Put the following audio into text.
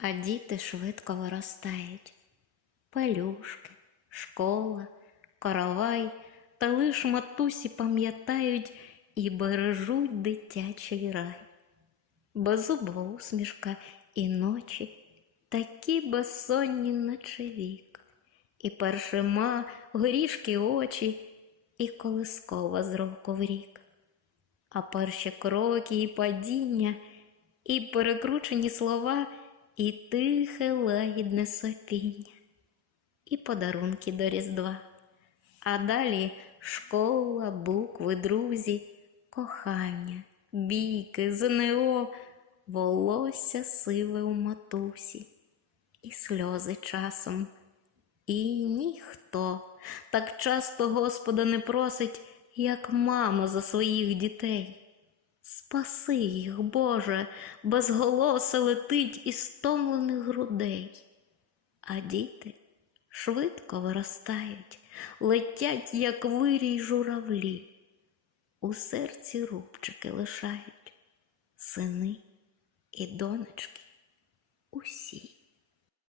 а діти швидко виростають. Пелюшки, школа, каравай, та лиш матусі пам'ятають і бережуть дитячий рай. Беззуба усмішка і ночі, такі безсонні, наче вік, і першима горішки очі, і колискова з року в рік. А перші кроки і падіння, і перекручені слова, і тихе лагідне сопіння, і подарунки до Різдва. А далі школа, букви, друзі, кохання, бійки, ЗНО, волосся сиве у матусі, і сльози часом. І ніхто так часто Господа не просить, як мама за своїх дітей. Спаси їх, Боже, безголосе летить із стомлених грудей. А діти швидко виростають, летять, як вирій журавлі. У серці рубчики лишають сини і донечки усі.